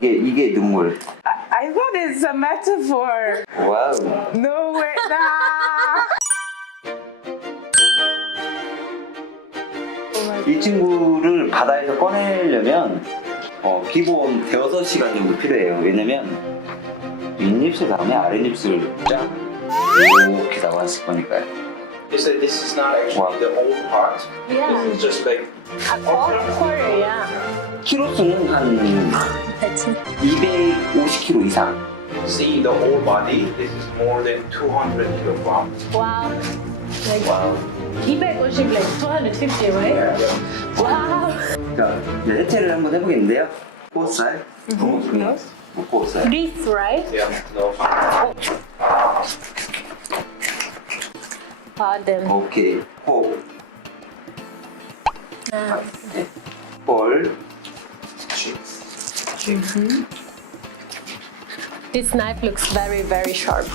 이게 눈물. I thought it's a metaphor. 와우. No way. Nah. 이 친구를 바다에서 꺼내려면 기본 대여섯 시간 정도 필요해요. 왜냐면 윗입술 다음에 아랫입술 쫙 이렇게 나왔을 거니까요. You said this is not actually the old part. Yeah. This is just like A quarter, yeah. 키로수는 한 That's it. 250kg 이상. see the whole body. This is more than 200 kilograms. Wow. Like, 와우. 250, like 250, right? Wow. 자, 이제 해체를 한번 해보겠는데요. 꽃살. 꽃살. This, right? Yeah. No. Pardon. 오케이. 코, Ah. 볼. This knife looks very, very sharp.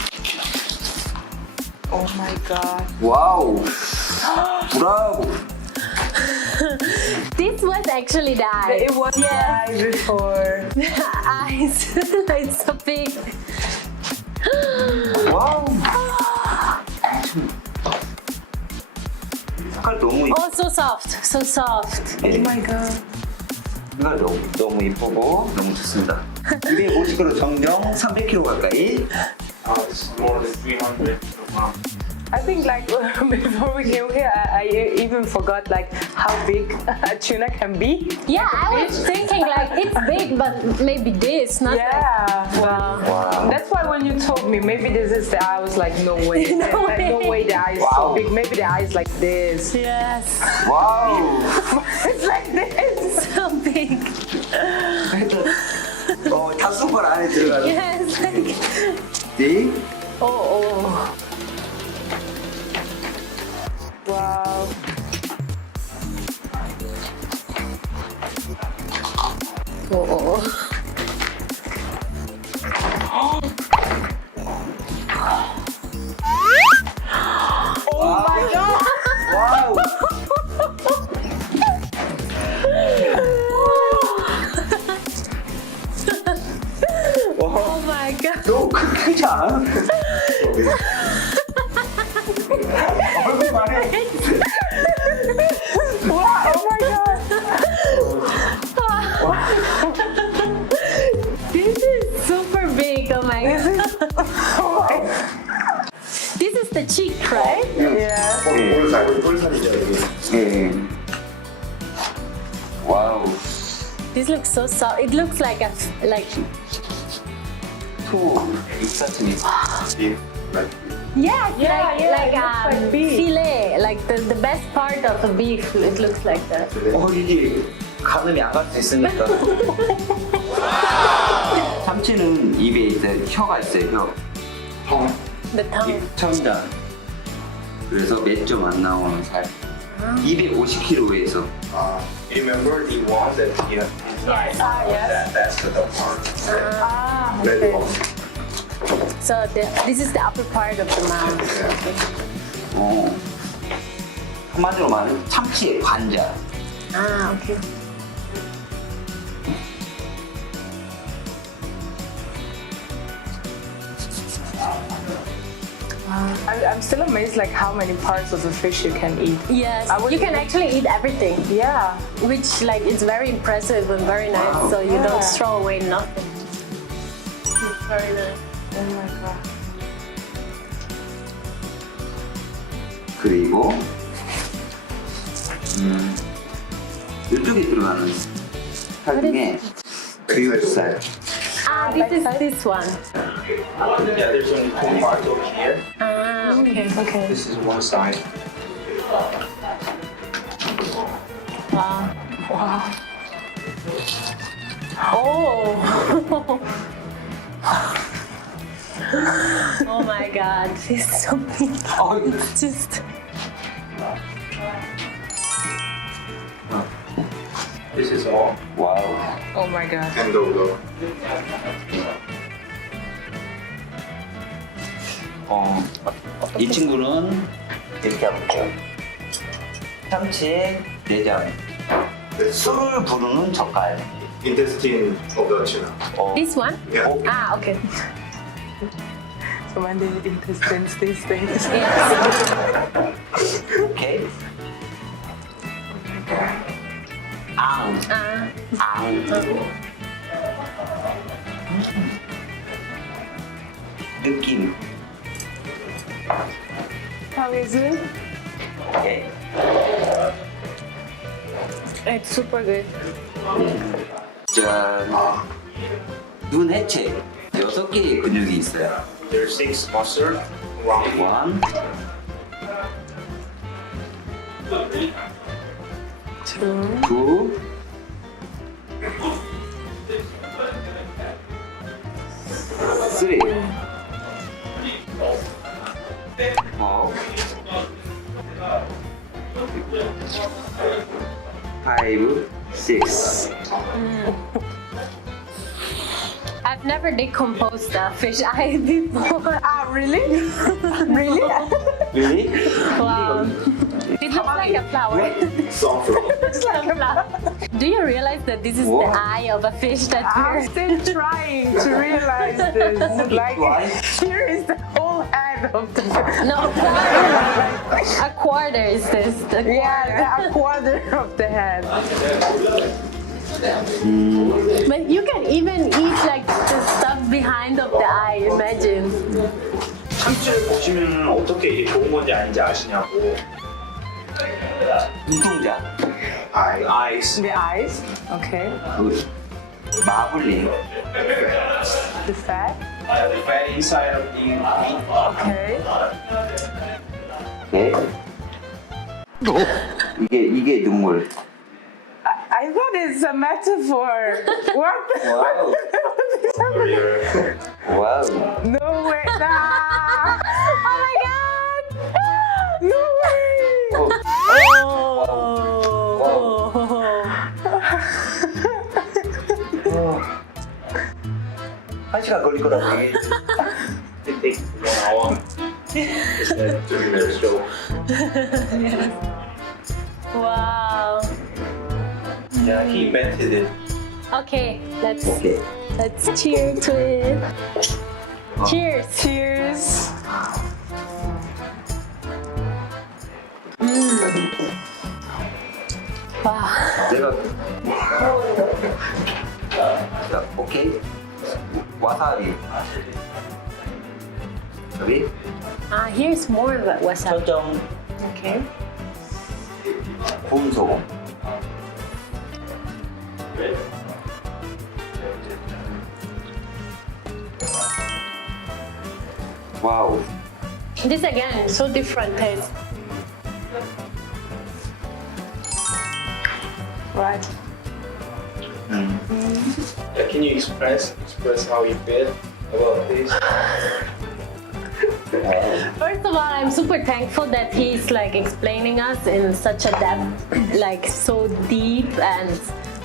Oh my god. 와우. 브라보. This was actually the eye. It was Yes. live before. Eyes. It's so big. 와우. 색깔 너무 Oh, so soft. So soft. 이쁘네. Oh my god. 색깔 너무 이쁘고 너무 좋습니다. 250kg 정정 300kg 가까이. This is more than 300 kilograms. I think like before we came here, I even forgot like how big a tuna can be. Yeah, I was thinking like it's big, but maybe this, not Yeah. Wow. 와우. That's why when you told me maybe this is the eye, I was like, no way. No Like, way. no way the eye is Wow. so big. Maybe the eye is like this. Yes. 와우. It's like this. So big. 닭손발 안에 들어가는. Yes. 네. Oh. Wow. Oh. Oh my god. 와우. Oh my god. 너무 크지 않아? 얼굴만 해. Wow. Oh my god. This is super big. Oh my god. Oh my. This is the cheek, right? Yeah. 예. 와우. This looks so soft. It looks like a 투 익사트니. yeah, Yeah, like yeah, it looks like beef. fillet, like the best part of the beef. It looks like that. 이게 가늠이 안 갈 수 있으니까. 참치는 입에 이제 혀가 있어요. 혀. The tongue. 입 천장. 그래서 몇 점 안 나오는 살. 250kg에서. Remember the one that you have inside? Yes. That's the part. Ah. Red Okay. one. So this is the upper part of the mouth. 한마디로 말하면 참치의 관자. Ah, okay. I'm still amazed like how many parts of the fish you can eat. Yes, I would you can even- actually eat everything, Yeah. which like it's very impressive and very nice. Wow. So you Yeah. don't throw away nothing. It's very nice. Oh my god. 그리고 이쪽에 들어가는 살 중에 그리우살. Ah, this is this one. Yeah, there's only two parts over here. Ah, okay. Okay. This is one side. Wow. Wow. Oh. Oh my god, it's so big. Just This is all. 와우. Oh my god. And logo. 이 친구는 이렇게 해볼게요. 참치의 내장. 술을 부르는 젓갈. intestine of the tuna. This one? Yeah. Ah, okay. So when the intestines, these things. Yes. 오케이. 앙. Ah. 앙. 느낌. How is it? 오케이. It's super good. 짠. 눈 해체. 6개의 근육이 있어요. There's 6 muscles around. 1, Two. 2, 3, 4, 5, 6. I've never decomposed a fish eye before. Ah, really? Really? Really? Wow. It looks like a flower. Sunflower. Looks like a flower. Do you realize that this is What? the eye of a fish that I'm we're... still trying to realize this. Like, Why? here is the whole head of the. No, a quarter is this. The Yeah, a quarter of the head. But you can even eat like the stuff behind of the eye. Imagine. 참치를 보시면 어떻게 이게 좋은 건지 아닌지 아시냐고. 눈동자. Eyes. The eyes. Okay. 굿. 마블링. The fat. The fat inside of the meat. Okay. 오케이. 이게 눈물. I thought it's a metaphor. What? 와우. Over here. 와우. No way. Nah. Oh my god. No way. 한 시간 걸릴 거라고 얘기해. It takes 1 hour. Instead doing their show. Wow. Yeah, he invented it. Okay, let's 오케이. cheer to it. Cheers. Cheers. Wow. 내가 자, 오케이. 와사비. 여기 Ah, here's more of it. Wasabi. 설정 Okay. 구운 소금. 와우. This again, so different taste. Right. Can you express how you feel about this? First of all, I'm super thankful that he's like explaining us in such a depth, like so deep and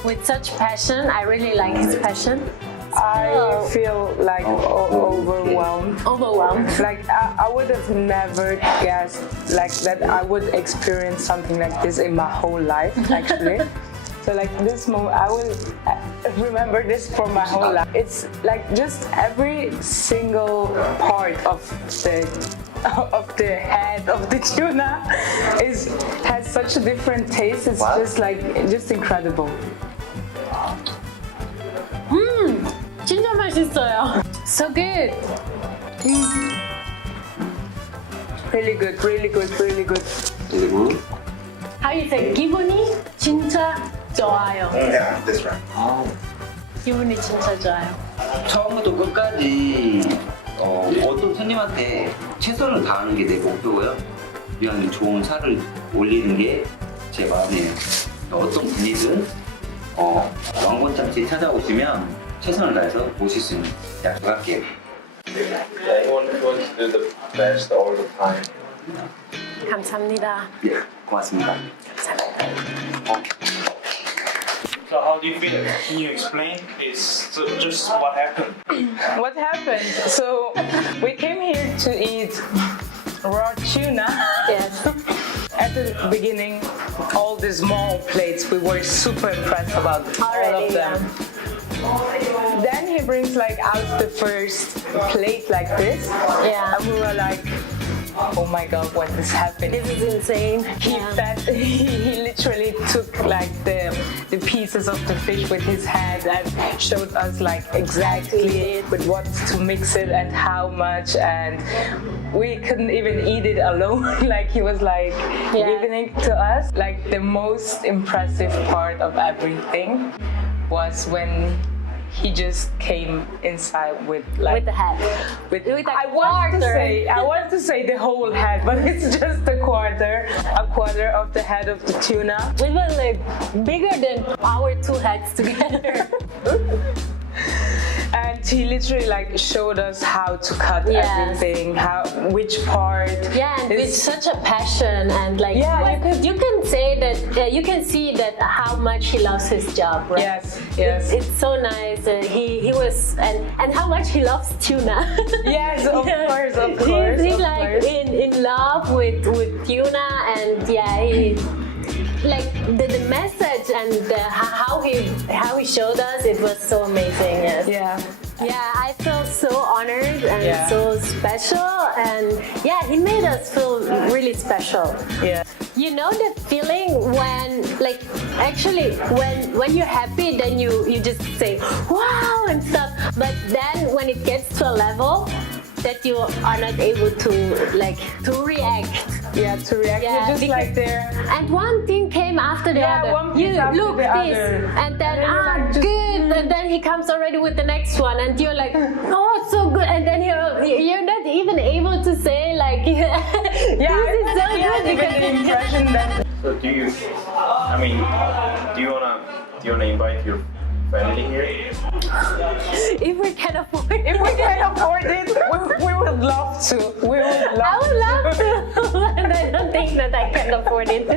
with such passion. I really like his passion. I feel like Oh, overwhelmed. Overwhelmed. Like I would have never guessed like that I would experience something like this in my whole life actually. So like this moment I will remember this for my whole life. It's like just every single part of the head of the tuna has such a different taste. It's What? just incredible. 진짜 맛있어요. So good. Really good, really good, really good. 그리고 How you say? 기분이 진짜 좋아요. Yeah, that's right. 아, 기분이 진짜 좋아요. 처음부터 끝까지 어떤 손님한테 최선을 다하는 게 내 목표고요. 그냥 좋은 살을 올리는 게 제 마음이에요. 어떤 분이든 왕건참치 찾아오시면 최선을 다해서 모실 수 있는 약속할게요. Anyone wants to do the best all the time. 감사합니다. 네, 고맙습니다. So how do you feel? Can you explain? It's just what happened. What happened? So we came here to eat raw tuna Yes. at the beginning. all the small plates. We were super impressed about all Already, of them. Then he brings like out the first plate like this. Yeah. And we were like, oh my god, what is happening? This is insane. He literally took like the pieces of the fish with his hand and showed us like exactly with what to mix it and how much, and we couldn't even eat it alone. Like he was like giving it to us. Like the most impressive part of everything was when he just came inside with like With the head. with a I want quarter. to say the whole head, but it's just a quarter of the head of the tuna. It was like bigger than our two heads together. And he literally like showed us how to cut Yes. everything, which part. Yeah, and with is- such a passion and like Yeah, you can say that you can see that how much he loves his job, right? Yes. It's so nice. He was and how much he loves tuna. Yes, of course. He's of like course. in love with tuna, and yeah, he like the message and how he showed us, it was so amazing. Yes. Yeah, I felt so honored and Yeah. so special, and yeah, he made us feel really special. Yeah. You know the feeling when, like, actually when you're happy, then you just say wow and stuff. But then when it gets to a level that you are not able to react. Yeah, to react. Yeah, You're just because- like there. And one thing came after the Yeah, other. one piece You after look the this, other. and then you're like just- good, and then he comes already with the next one, and you're like, oh, it's so good, and then you're not even able to say like, Yeah, this is so he had good even the because impression that So do you wanna invite your family here? if we can afford it, if we can afford it, we would love to. We would love I would love to, and I don't think that I can afford it.